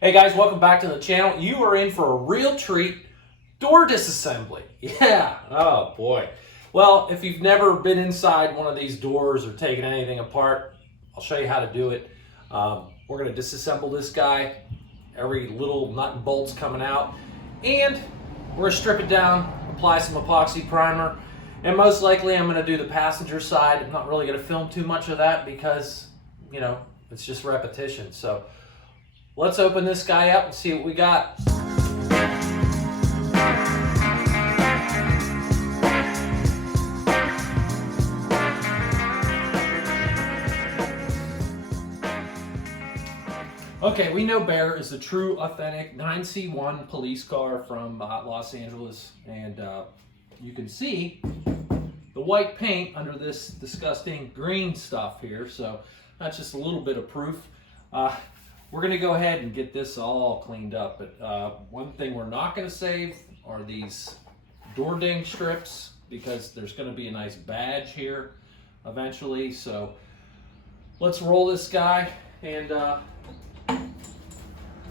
Hey guys, welcome back to the channel. You are in for a real treat, door disassembly. Yeah, oh boy. Well, if you've never been inside one of these doors or taken anything apart, I'll show you how to do it. We're gonna disassemble this guy. Every little nut and bolt's coming out. And we're gonna strip it down, apply some epoxy primer, and most likely I'm gonna do the passenger side. I'm not really gonna film too much of that because, you know, it's just repetition. So let's open this guy up and see what we got. Okay, we know Bear is a true, authentic 9C1 police car from Los Angeles, and you can see the white paint under this disgusting green stuff here, so that's just a little bit of proof. We're going to go ahead and get this all cleaned up, but one thing we're not going to save are these door ding strips, because there's going to be a nice badge here eventually. So let's roll this guy and let's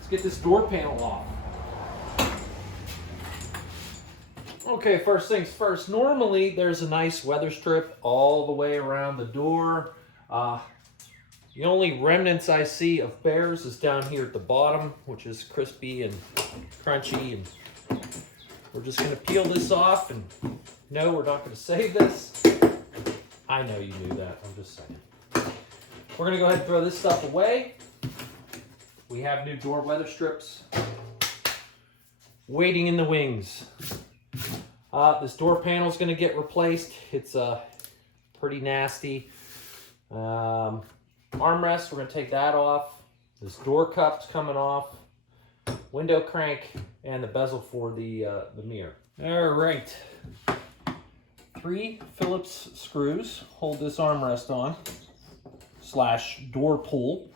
get this door panel off. Okay, first things first, normally there's a nice weather strip all the way around the door. The only remnants I see of Bear's is down here at the bottom, which is crispy and crunchy. And we're just going to peel this off. And no, we're not going to save this. I know you knew that. I'm just saying. We're going to go ahead and throw this stuff away. We have new door weather strips waiting in the wings. This door panel is going to get replaced. It's pretty nasty. Armrest, we're going to take that off. This door cup's coming off. Window crank and the bezel for the mirror. All right. 3 Phillips screws hold this armrest on / door pull.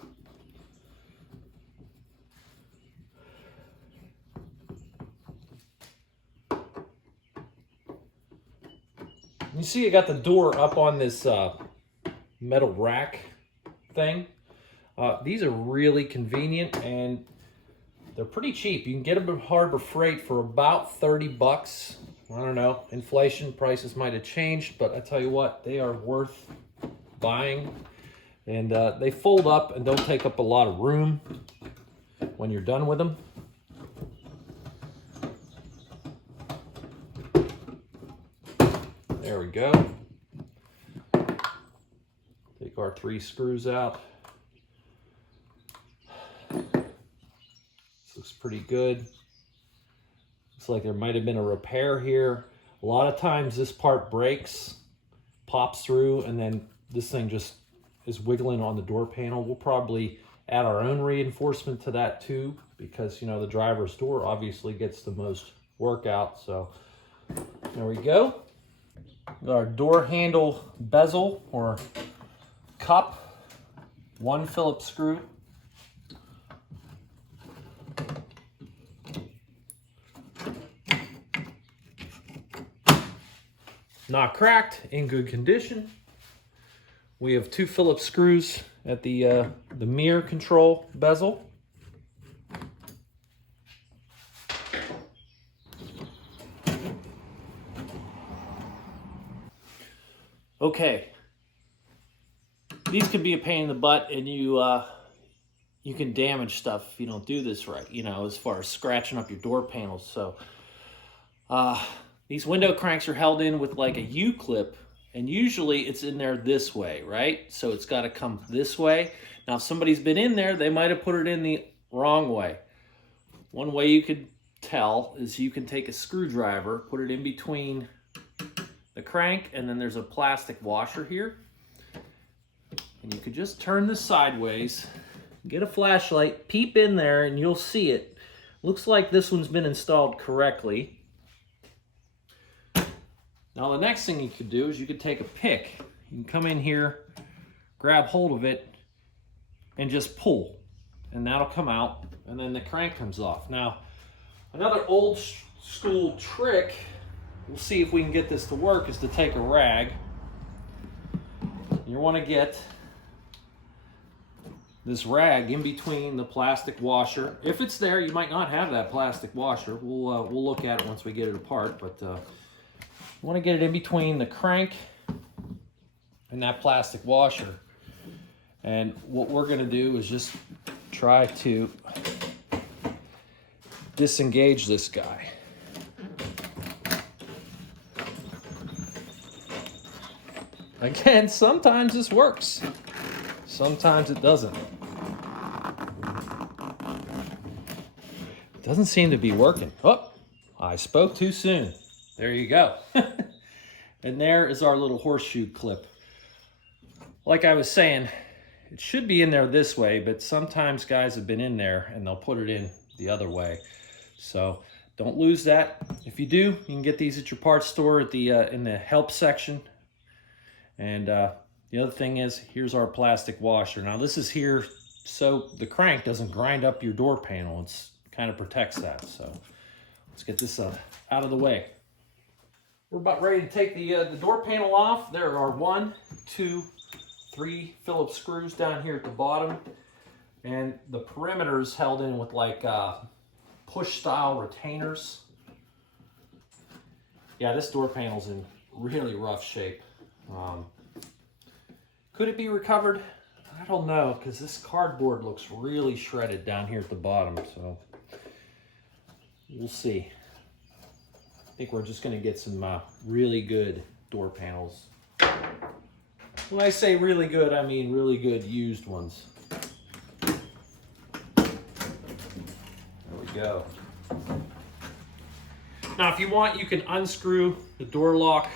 You see, I got the door up on this metal rack thing. These are really convenient and they're pretty cheap. You can get them at Harbor Freight for about 30 bucks. I don't know, inflation, prices might have changed, but I tell you what, they are worth buying. And they fold up and don't take up a lot of room when you're done with them. There we go. Take our 3 screws out. This looks pretty good. Looks like there might have been a repair here. A lot of times this part breaks, pops through, and then this thing just is wiggling on the door panel. We'll probably add our own reinforcement to that too, because, you know, the driver's door obviously gets the most work out. So there we go. Our door handle bezel or cup, 1 Phillips screw. Not cracked, in good condition. We have 2 Phillips screws at the mirror control bezel. Okay. These can be a pain in the butt, and you can damage stuff if you don't do this right, you know, as far as scratching up your door panels. So these window cranks are held in with like a U-clip, and usually it's in there this way, right? So it's got to come this way. Now, if somebody's been in there, they might have put it in the wrong way. One way you could tell is you can take a screwdriver, put it in between the crank, and then there's a plastic washer here. And you could just turn this sideways, get a flashlight, peep in there, and you'll see it. Looks like this one's been installed correctly. Now the next thing you could do is you could take a pick. You can come in here, grab hold of it, and just pull. And that'll come out, and then the crank comes off. Now, another old school trick, we'll see if we can get this to work, is to take a rag. You want to get this rag in between the plastic washer. If it's there, you might not have that plastic washer. We'll look at it once we get it apart, but you want to get it in between the crank and that plastic washer. And what we're going to do is just try to disengage this guy. Again, sometimes this works. Sometimes it doesn't. It doesn't seem to be working. Oh, I spoke too soon. There you go. And there is our little horseshoe clip. Like I was saying, it should be in there this way, but sometimes guys have been in there and they'll put it in the other way. So don't lose that. If you do, you can get these at your parts store at the in the help section. And the other thing is, here's our plastic washer. Now this is here so the crank doesn't grind up your door panel. It's kind of protects that. So let's get this out of the way. We're about ready to take the door panel off. There are 1, 2, 3 Phillips screws down here at the bottom. And the perimeter is held in with like push style retainers. Yeah, this door panel's in really rough shape. Could it be recovered? I don't know, because this cardboard looks really shredded down here at the bottom, so we'll see. I think we're just going to get some really good door panels. When I say really good, I mean really good used ones. There we go. Now, if you want, you can unscrew the door lock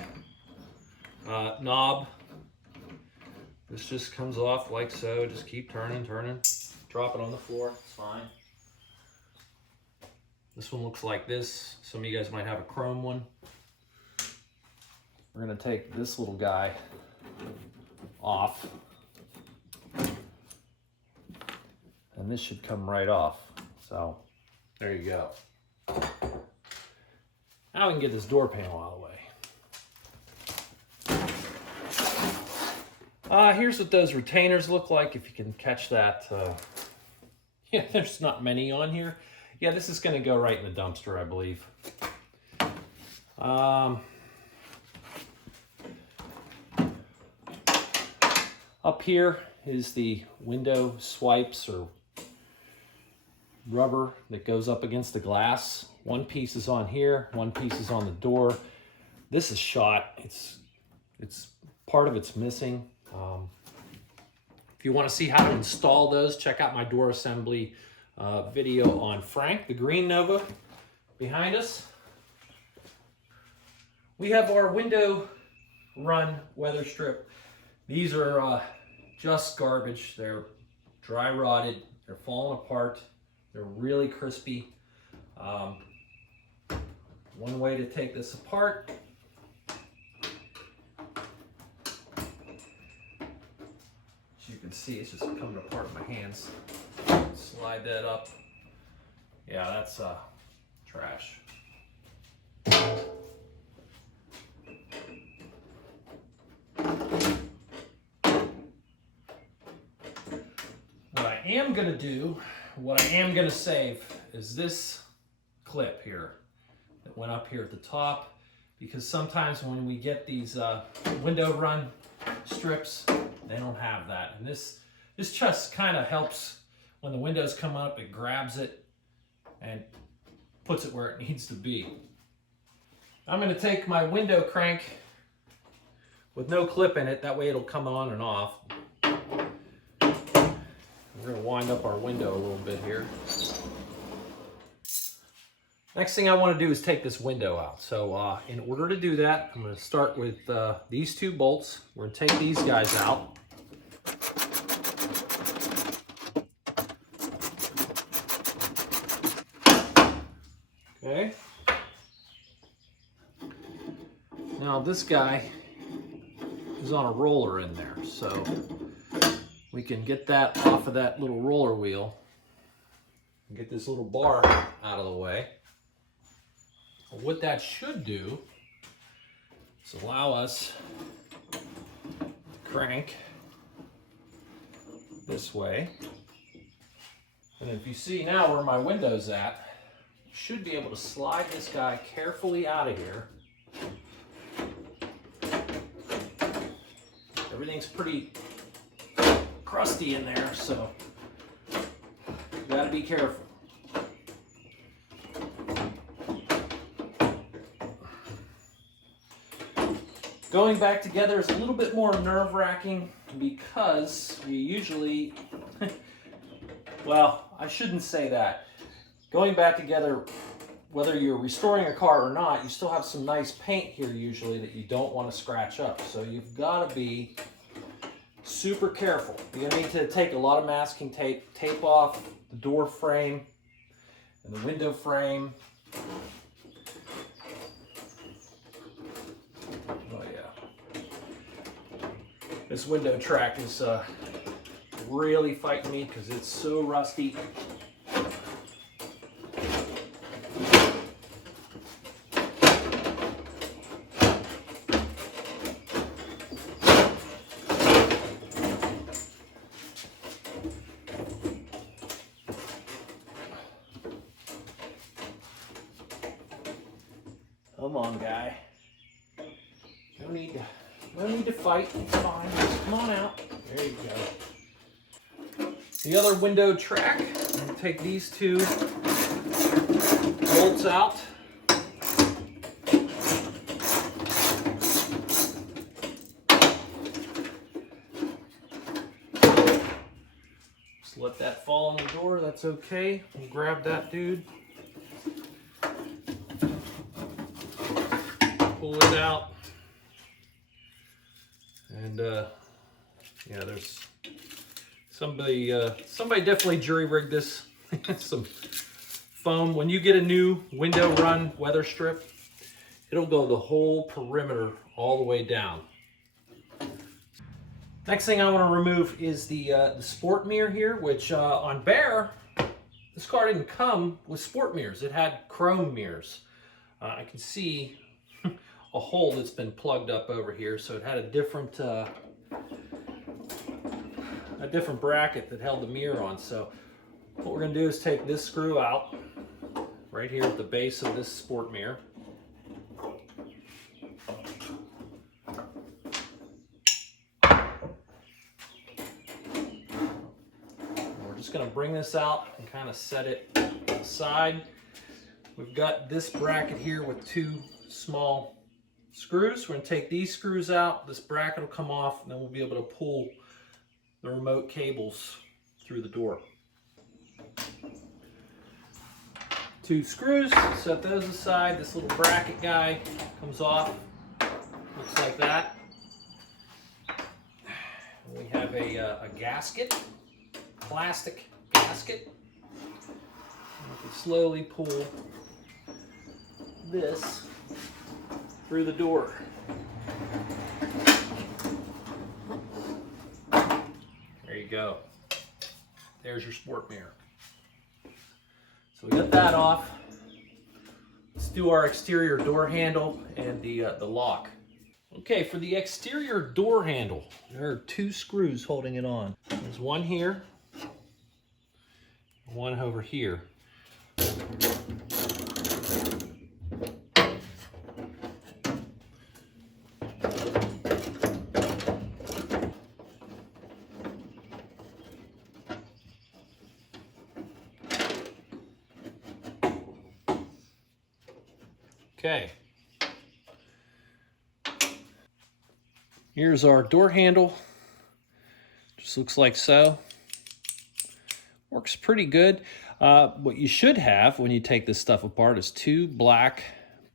knob. This just comes off like so. Just keep turning, drop it on the floor. It's fine. This one looks like this. Some of you guys might have a chrome one. We're gonna take this little guy off, and this should come right off. So there you go. Now we can get this door panel out of the way. Here's what those retainers look like, if you can catch that. Yeah, there's not many on here. Yeah, this is going to go right in the dumpster, I believe. Up here is the window swipes or rubber that goes up against the glass. One piece is on here, one piece is on the door. This is shot. It's part of it's missing. If you want to see how to install those, check out my door assembly video on Frank, the Green Nova, behind us. We have our window run weather strip. These are just garbage. They're dry rotted. They're falling apart. They're really crispy. One way to take this apart . As you can see, it's just coming apart in my hands. Slide that up. Yeah, that's trash. What I am gonna do, what I am gonna save is this clip here that went up here at the top, because sometimes when we get these window run strips, they don't have that. And this just kind of helps when the windows come up. It grabs it and puts it where it needs to be. I'm going to take my window crank with no clip in it. That way it'll come on and off. We're going to wind up our window a little bit here. Next thing I want to do is take this window out. So in order to do that, I'm going to start with these 2 bolts. We're going to take these guys out. Okay. Now this guy is on a roller in there, so we can get that off of that little roller wheel and get this little bar out of the way. What that should do is allow us to crank this way. And if you see now where my window's at, you should be able to slide this guy carefully out of here. Everything's pretty crusty in there, so you gotta be careful. Going back together is a little bit more nerve-wracking because you usually, well, I shouldn't say that. Going back together, whether you're restoring a car or not, you still have some nice paint here usually that you don't want to scratch up. So you've got to be super careful. You're going to need to take a lot of masking tape, tape off the door frame and the window frame. Oh yeah. This window track is really fighting me because it's so rusty. Come on, guy. No need to fight. It's fine. Just come on out. There you go. The other window track. I'm going to take these two bolts out. Just let that fall on the door. That's okay. We'll grab that dude. Pull it out, and yeah, there's somebody definitely jury rigged this. Some foam. When you get a new window run weather strip, it'll go the whole perimeter all the way down. Next thing I want to remove is the sport mirror here, which on Bear, this car didn't come with sport mirrors. It had chrome mirrors. I can see a hole that's been plugged up over here, so it had a different bracket that held the mirror on. So what we're going to do is take this screw out right here at the base of this sport mirror. We're just going to bring this out and kind of set it aside. We've got this bracket here with two small screws. We're going to take these screws out, this bracket will come off, and then we'll be able to pull the remote cables through the door. Two screws, set those aside. This little bracket guy comes off, looks like that. We have a gasket, plastic gasket. We can slowly pull this through the door. There you go. There's your sport mirror. So we got that off. Let's do our exterior door handle and the lock. Okay, for the exterior door handle, there are two screws holding it on. There's one here, one over here. Okay, here's our door handle. Just looks like so. Works pretty good. What you should have when you take this stuff apart is two black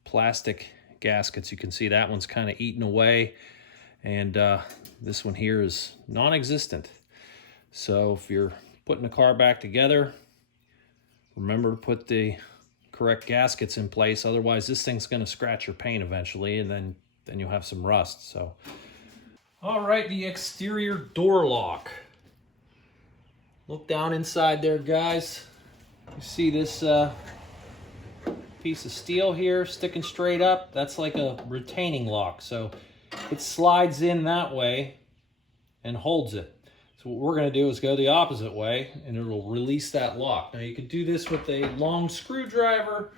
plastic gaskets. You can see that one's kind of eaten away, and this one here is non-existent. So if you're putting the car back together, remember to put the correct gaskets in place. Otherwise, this thing's going to scratch your paint eventually, and then you'll have some rust. So, all right, the exterior door lock. Look down inside there, guys. You see this piece of steel here sticking straight up? That's like a retaining lock. So it slides in that way and holds it. So what we're going to do is go the opposite way, and it'll release that lock. Now you can do this with a long screwdriver,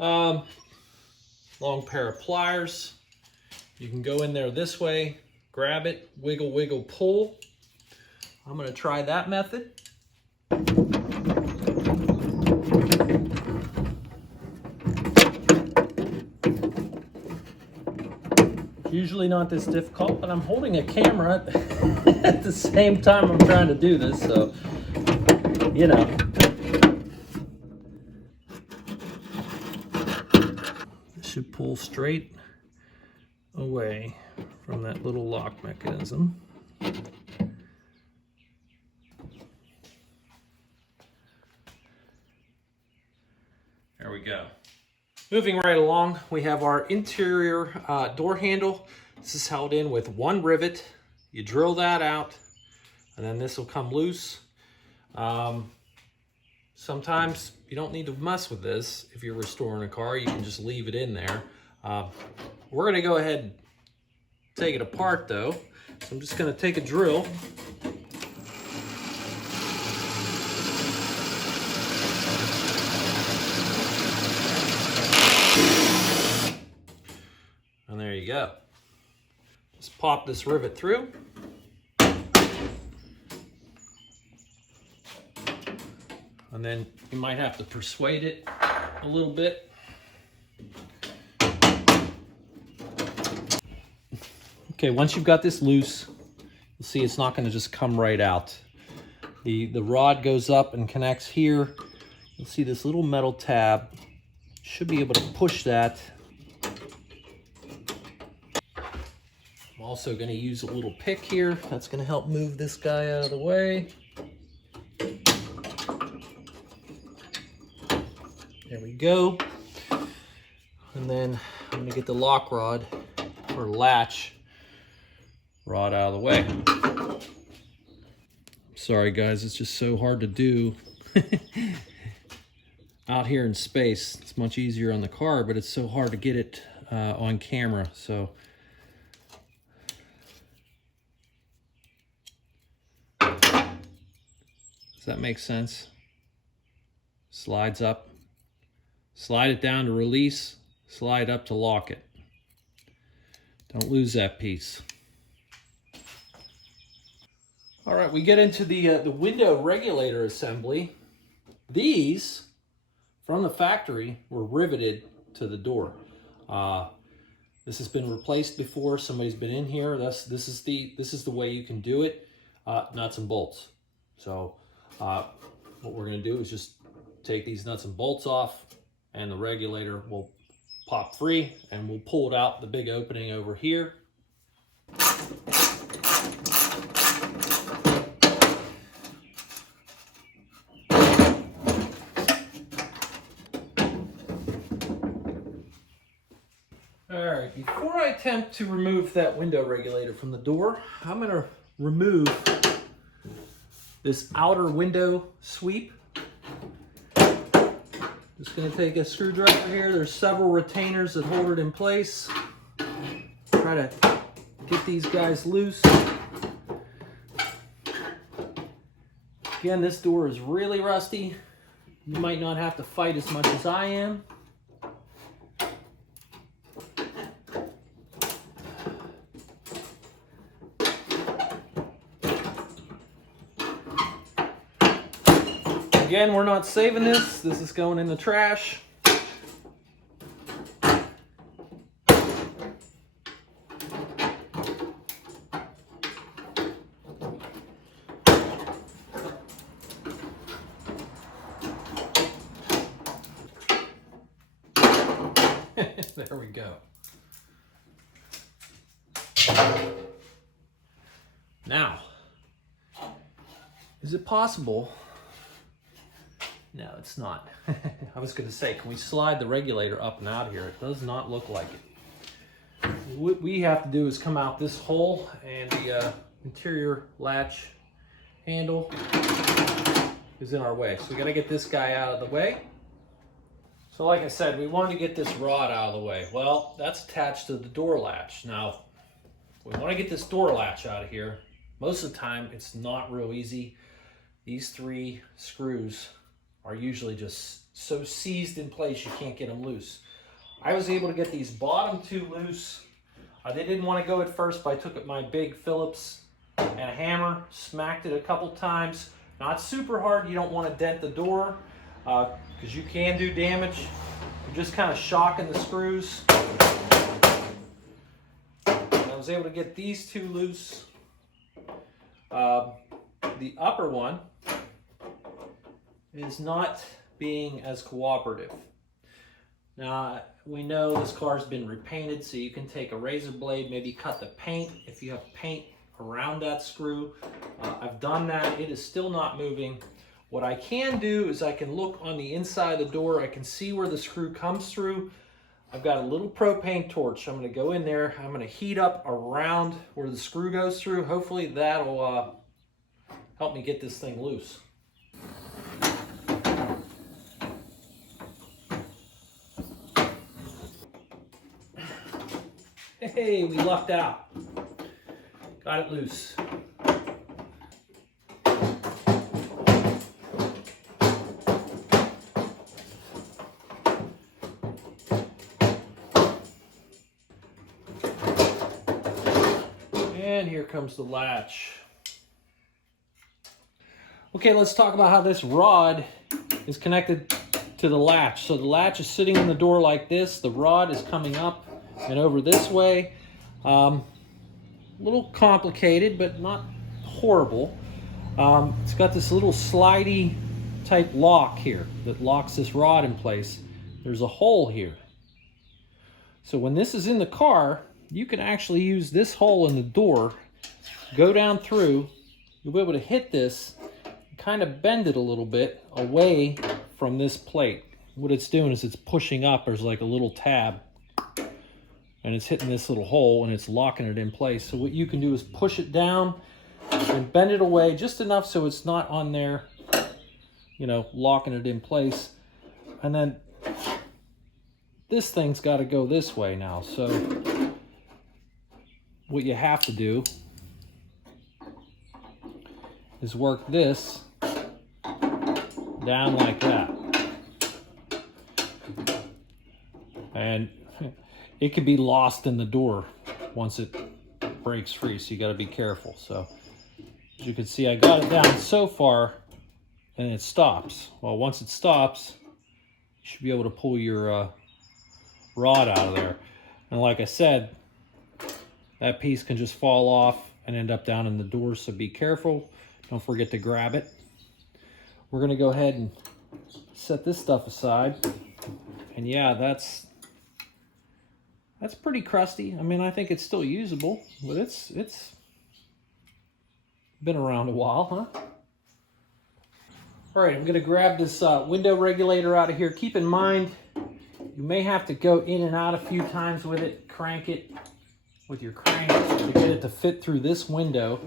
long pair of pliers. You can go in there this way, grab it, wiggle, wiggle, pull. I'm going to try that method. Usually not this difficult, but I'm holding a camera at the same time I'm trying to do this, so, you know. This should pull straight away from that little lock mechanism. There we go. Moving right along, we have our interior door handle. This is held in with one rivet. You drill that out, and then this will come loose. Sometimes you don't need to mess with this. If you're restoring a car, you can just leave it in there. We're going to go ahead and take it apart, though. So I'm just going to take a drill. And there you go. Just pop this rivet through. And then you might have to persuade it a little bit. Okay, once you've got this loose, you'll see it's not going to just come right out. The rod goes up and connects here. You'll see this little metal tab. Should be able to push that. I'm also going to use a little pick here. That's going to help move this guy out of the way. There we go. And then I'm going to get the lock rod or latch rod out of the way. Sorry guys, it's just so hard to do out here in space. It's much easier on the car, but it's so hard to get it on camera. So does that make sense? Slides up, slide it down to release, slide up to lock it. Don't lose that piece. All right, we get into the window regulator assembly. These, from the factory, were riveted to the door. This has been replaced before. Somebody's been in here. This is the way you can do it. Nuts and bolts. So what we're going to do is just take these nuts and bolts off, and the regulator will pop free, and we'll pull it out the big opening over here. Alright, before I attempt to remove that window regulator from the door, I'm going to remove this outer window sweep. Just going to take a screwdriver here. There's several retainers that hold it in place. Try to get these guys loose. Again, this door is really rusty. You might not have to fight as much as I am. Again, we're not saving this. This is going in the trash. There we go. Now, is it possible? No, it's not. I was going to say, can we slide the regulator up and out here? It does not look like it. What we have to do is come out this hole, and the interior latch handle is in our way. So we got to get this guy out of the way. So like I said, we wanted to get this rod out of the way. Well, that's attached to the door latch. Now, we want to get this door latch out of here. Most of the time, it's not real easy. These 3 screws are usually just so seized in place you can't get them loose. I was able to get these bottom 2 loose. They didn't want to go at first, but I took my big Phillips and a hammer, smacked it a couple times. Not super hard, you don't want to dent the door because you can do damage. You're just kind of shocking the screws. And I was able to get these 2 loose. The upper one is not being as cooperative. Now, we know this car's been repainted, so you can take a razor blade, maybe cut the paint if you have paint around that screw. I've done that. It is still not moving. What I can do is I can look on the inside of the door. I can see where the screw comes through. I've got a little propane torch. I'm going to go in there. I'm going to heat up around where the screw goes through. Hopefully that'll help me get this thing loose. Hey, we lucked out. Got it loose. And here comes the latch. Okay, let's talk about how this rod is connected to the latch. So the latch is sitting in the door like this. The rod is coming up and over this way. A little complicated, but not horrible. It's got this little slidey type lock here that locks this rod in place. There's a hole here. So when this is in the car, you can actually use this hole in the door, go down through, you'll be able to hit this, kind of bend it a little bit away from this plate. What it's doing is it's pushing up. There's like a little tab, and it's hitting this little hole and it's locking it in place. So what you can do is push it down and bend it away just enough so it's not on there, you know, locking it in place. And then this thing's got to go this way now. So what you have to do is work this down like that. And it could be lost in the door once it breaks free, so you got to be careful. So as you can see, I got it down so far and it stops. Well, once it stops, you should be able to pull your rod out of there. And like I said, that piece can just fall off and end up down in the door, so be careful. Don't forget to grab it. We're going to go ahead and set this stuff aside. And yeah, that's pretty crusty. I mean, I think it's still usable, but it's been around a while, huh? All right, I'm going to grab this window regulator out of here. Keep in mind, you may have to go in and out a few times with it, crank it with your crank to get it to fit through this window.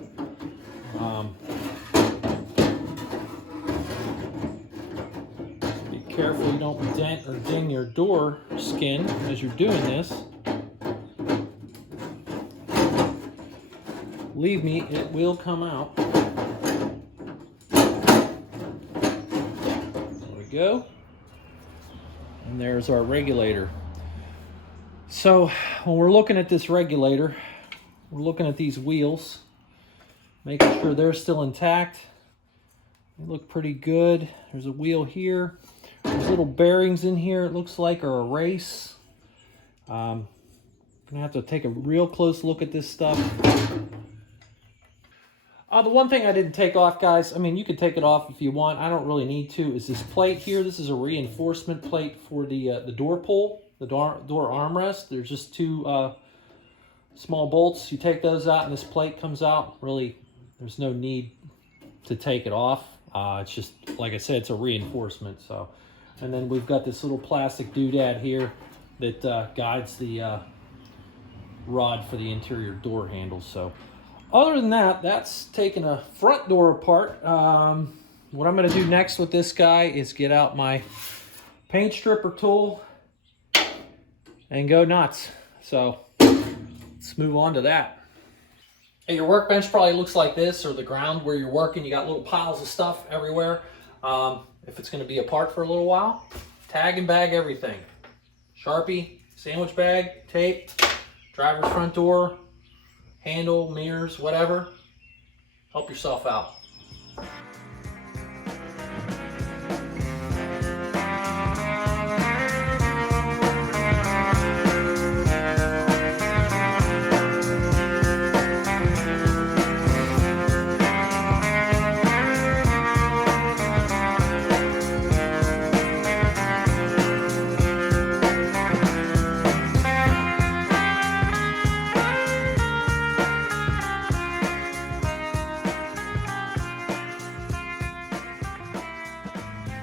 Be careful you don't dent or ding your door skin as you're doing this. Believe me, it will come out. There we go. And there's our regulator. So when we're looking at this regulator, we're looking at these wheels, making sure they're still intact. They look pretty good. There's a wheel here. There's little bearings in here, it looks like, are a race. I'm gonna have to take a real close look at this stuff. The one thing I didn't take off, guys, I mean, you can take it off if you want. I don't really need to, is this plate here. This is a reinforcement plate for the door pull, the door armrest. There's just 2 small bolts. You take those out and this plate comes out. Really, there's no need to take it off. It's just, like I said, it's a reinforcement. So, and then we've got this little plastic doodad here that guides the rod for the interior door handles. So other than that, that's taking a front door apart. What I'm going to do next with this guy is get out my paint stripper tool and go nuts. So let's move on to that. Your workbench probably looks like this, or the ground where you're working, you got little piles of stuff everywhere. If it's going to be apart for a little while, tag and bag everything. Sharpie, sandwich bag, tape, driver's front door, handle, mirrors, whatever. Help yourself out.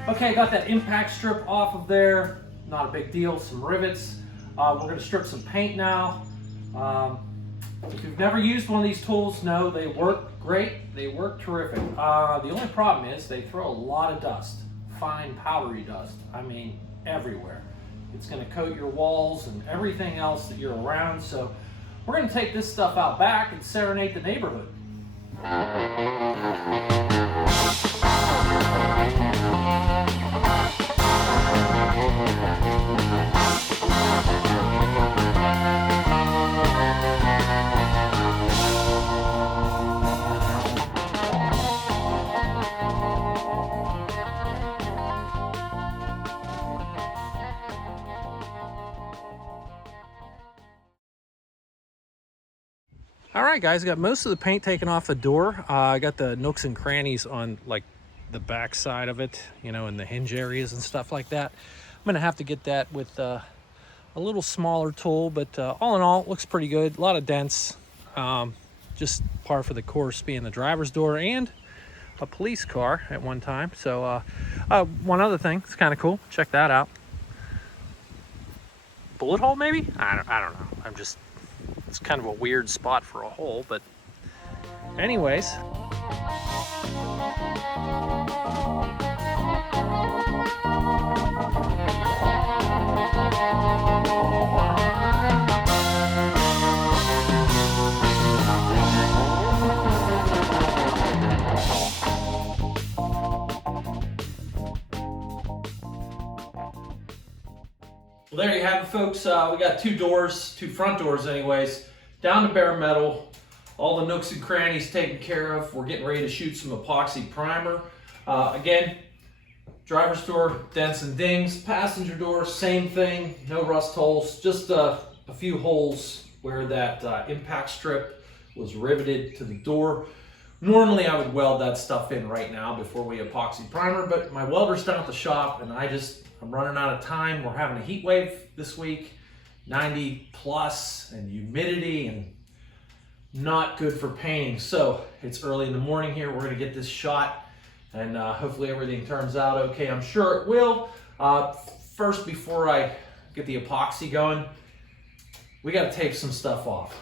Okay, got that impact strip off of there. Not a big deal, some rivets. We're gonna strip some paint now. If you've never used one of these tools, no, they work great. They work terrific. The only problem is they throw a lot of dust, fine powdery dust. I mean, everywhere. It's gonna coat your walls and everything else that you're around. So we're gonna take this stuff out back and serenade the neighborhood. All right, guys, got most of the paint taken off the door. I got the nooks and crannies on like the back side of it, you know, in the hinge areas and stuff like that. I'm gonna have to get that with a little smaller tool, but all in all, it looks pretty good. A lot of dents, just par for the course being the driver's door and a police car at one time. So one other thing, it's kind of cool. Check that out. Bullet hole, maybe? I don't know. It's kind of a weird spot for a hole, but anyways. Well, there you have it, folks. We got two front doors anyways, down to bare metal. All the nooks and crannies taken care of. We're getting ready to shoot some epoxy primer. Again, driver's door, dents and dings. Passenger door, same thing, no rust holes, just a few holes where that impact strip was riveted to the door. Normally I would weld that stuff in right now before we epoxy primer, but my welder's down at the shop and I'm running out of time. We're having a heat wave this week, 90 plus and humidity and not good for painting. So it's early in the morning here. We're gonna get this shot and hopefully everything turns out okay. I'm sure it will. First, before I get the epoxy going, we gotta tape some stuff off.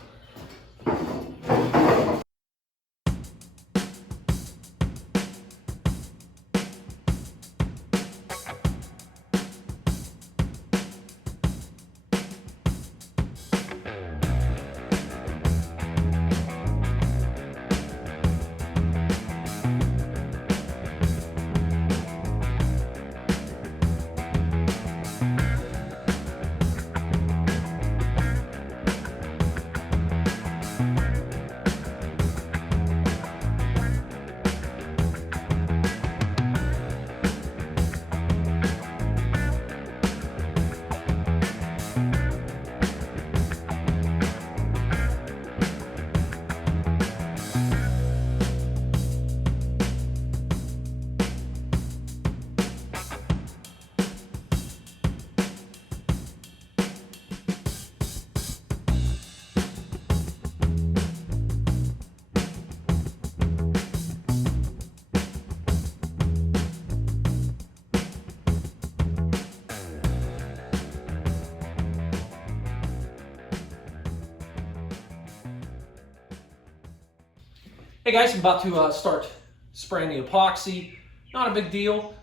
Hey guys, I'm about to start spraying the epoxy. Not a big deal.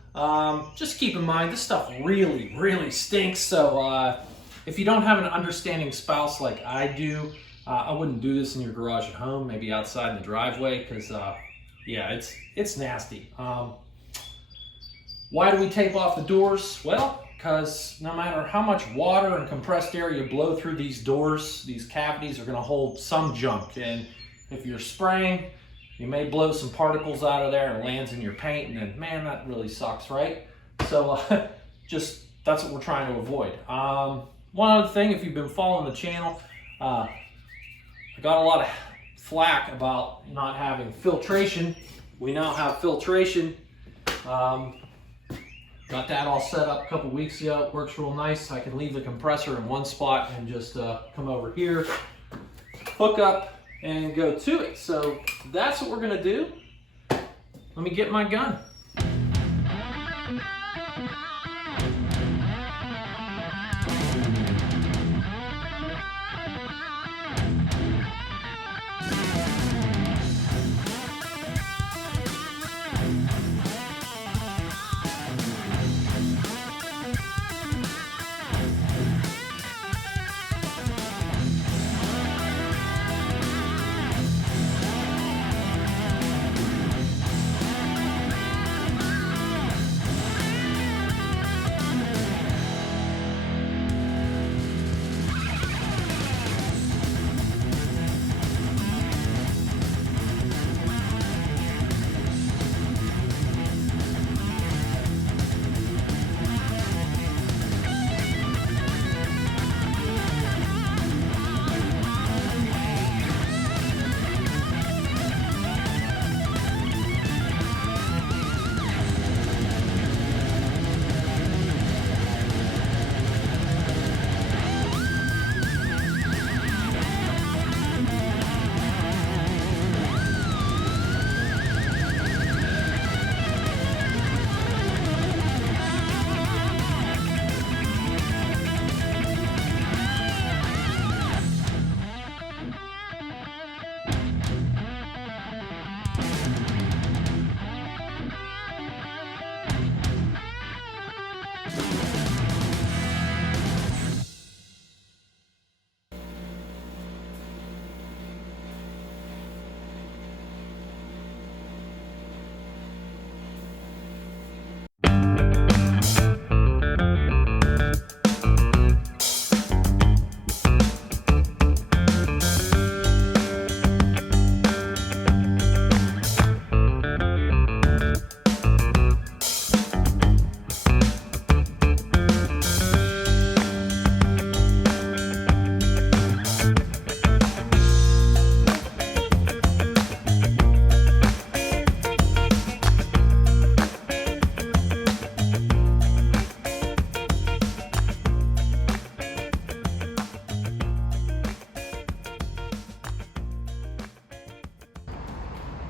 Just keep in mind, this stuff really, really stinks. So if you don't have an understanding spouse like I do, I wouldn't do this in your garage at home, maybe outside in the driveway, because yeah, it's nasty. Why do we tape off the doors? Well, because no matter how much water and compressed air you blow through these doors, these cavities are going to hold some junk. And if you're spraying, you may blow some particles out of there and it lands in your paint, and then, man, that really sucks, right? So just that's what we're trying to avoid. One other thing, if you've been following the channel, I got a lot of flack about not having filtration. We now have filtration. Got that all set up a couple weeks ago. It works real nice. I can leave the compressor in one spot and just come over here, hook up, and go to it. So that's what we're gonna do. Let me get my gun.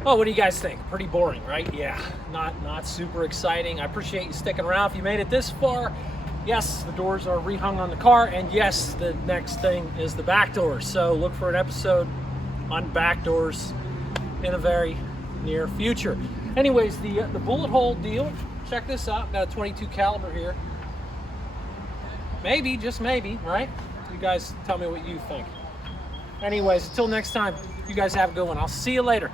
Oh, what do you guys think? Pretty boring, right? Yeah, not super exciting. I appreciate you sticking around. If you made it this far, yes, the doors are rehung on the car, and yes, the next thing is the back doors. So look for an episode on back doors in a very near future. Anyways, the bullet hole deal, check this out. Got a 22 caliber here. Maybe, just maybe, right? You guys tell me what you think. Anyways, until next time, you guys have a good one. I'll see you later.